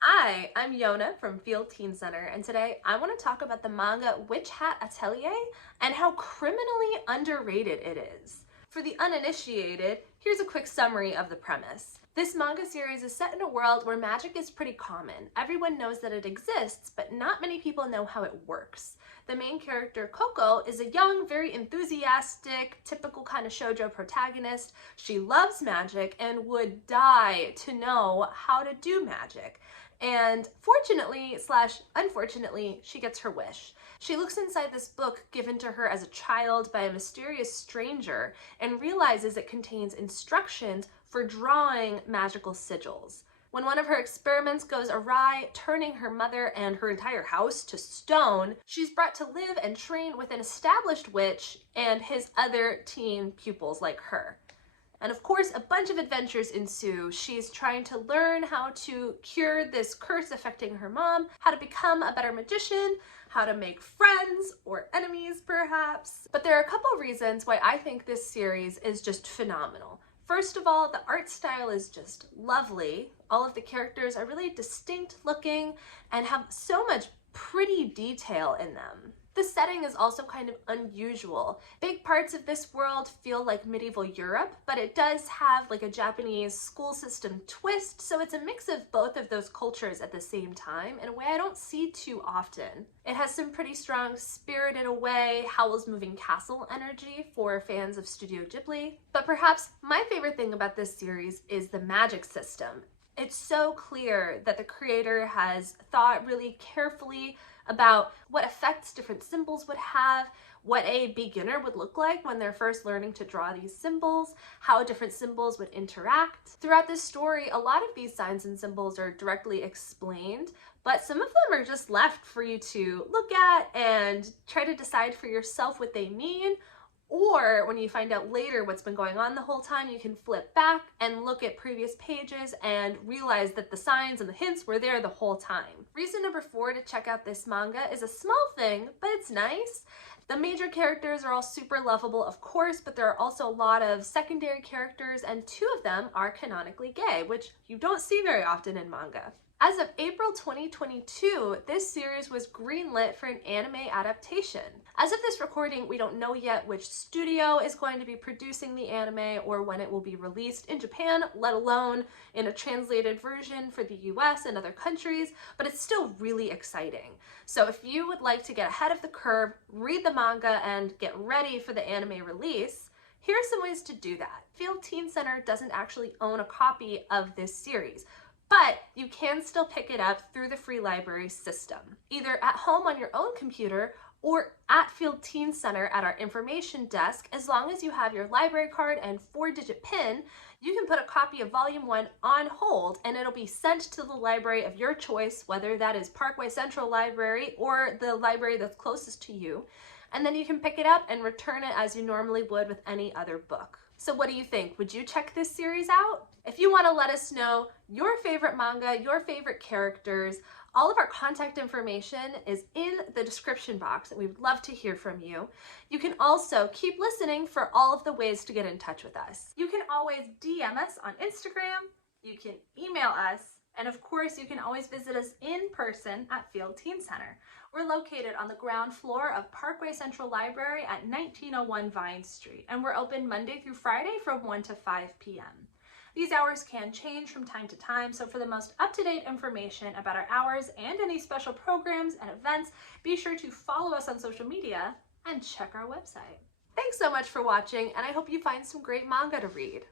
Hi, I'm Yona from Field Teen Center, and today I want to talk about the manga Hat Atelier and how criminally underrated it is. For the uninitiated, here's a quick summary of the premise. This manga series is set in a world where magic is pretty common. Everyone knows that it exists, but not many people know how it works. The main character, Coco, is a young, very enthusiastic, typical kind of shoujo protagonist. She loves magic and would die to know how to do magic. And fortunately slash unfortunately, she gets her wish. She looks inside this book given to her as a child by a mysterious stranger and realizes it contains instructions for drawing magical sigils. When one of her experiments goes awry, turning her mother and her entire house to stone, she's brought to live and train with an established witch and his other teen pupils like her. And of course, a bunch of adventures ensue. She's trying to learn how to cure this curse affecting her mom, how to become a better magician, how to make friends or enemies perhaps. But there are a couple of reasons why I think this series is just phenomenal. First of all, the art style is just lovely. All of the characters are really distinct looking and have so much pretty detail in them. The setting is also kind of unusual. Big parts of this world feel like medieval Europe, but it does have like a Japanese school system twist, so it's a mix of both of those cultures at the same time in a way I don't see too often. It has some pretty strong Spirited Away, Howl's Moving Castle energy for fans of Studio Ghibli, but perhaps my favorite thing about this series is the magic system. It's so clear that the creator has thought really carefully about what effects different symbols would have, what a beginner would look like when they're first learning to draw these symbols, how different symbols would interact. Throughout this story, a lot of these signs and symbols are directly explained, but some of them are just left for you to look at and try to decide for yourself what they mean. Or when you find out later what's been going on the whole time, you can flip back and look at previous pages and realize that the signs and the hints were there the whole time. Reason number 4 to check out this manga is a small thing, but it's nice. The major characters are all super lovable, of course, but there are also a lot of secondary characters, and 2 of them are canonically gay, which you don't see very often in manga. As of April 2022, this series was greenlit for an anime adaptation. As of this recording, we don't know yet which studio is going to be producing the anime or when it will be released in Japan, let alone in a translated version for the US and other countries, but it's still really exciting. So if you would like to get ahead of the curve, read the manga, and get ready for the anime release, here are some ways to do that. Field Teen Center doesn't actually own a copy of this series, but you can still pick it up through the free library system, either at home on your own computer or at Field Teen Center at our information desk. As long as you have your library card and 4-digit PIN, you can put a copy of Volume 1 on hold and it'll be sent to the library of your choice, whether that is Parkway Central Library or the library that's closest to you. And then you can pick it up and return it as you normally would with any other book. So what do you think? Would you check this series out? If you want to let us know your favorite manga, your favorite characters, all of our contact information is in the description box, and we would love to hear from you. You can also keep listening for all of the ways to get in touch with us. You can always DM us on Instagram, you can email us, and of course you can always visit us in person at Field Teen Center. We're located on the ground floor of Parkway Central Library at 1901 Vine Street, and we're open Monday through Friday from 1 to 5 p.m. These hours can change from time to time, so for the most up-to-date information about our hours and any special programs and events, be sure to follow us on social media and check our website. Thanks so much for watching, and I hope you find some great manga to read.